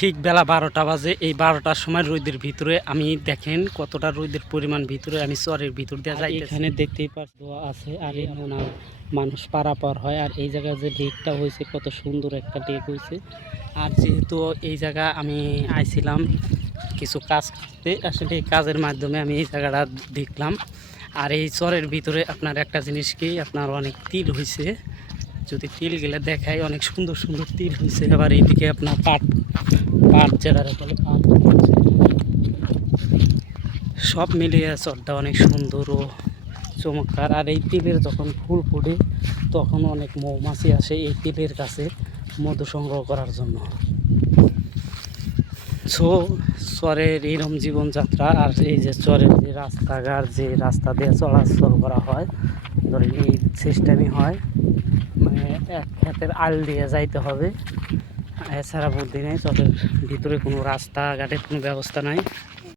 ঠিক বেলা 12টা বাজে। এই 12টার সময় রোদের ভিতরে আমি দেখেন কতটা রোদের পরিমাণ ভিতরে আমি চরের ভিতর দিয়ে যাই। এখানে দেখতেই পাচ্ছি আছে আর এই মানুষ পারাপার হয়। আর এই জায়গায় যে লেকটা হয়েছে কত সুন্দর একটা লেক হয়েছে। আর যেহেতু এই জায়গা আমি আইছিলাম কিছু কাজ করতে, আসলে এই কাজের মাধ্যমে আমি এই জায়গাটা দেখলাম। আর এই চরের ভিতরে আপনার একটা জিনিস কি, আপনার অনেক তিল হয়েছে। যদি তিলগুলো দেখায় অনেক সুন্দর সুন্দর তিল হয়েছে। আবার এইদিকে আপনার পাট পাট যেটা বলে পাট হচ্ছে। সব মিলিয়ে চরটা অনেক সুন্দর ও চমৎকার। আর এই তিলের যখন ফুল ফুটে তখন অনেক মৌমাছি আসে এই তিলের কাছে মধু সংগ্রহ করার জন্য। সো চরের এইরকম জীবনযাত্রা। আর এই যে চরের যে রাস্তাঘাট, যে রাস্তা দিয়ে চলাচল করা হয়, ধরেন এই সিস্টেমই হয়, মানে এক ক্ষেতের আল দিয়ে যাইতে হবে। এছাড়া বুদ্ধি নেই, চরের ভিতরে কোনো রাস্তাঘাটের কোনো ব্যবস্থা নাই।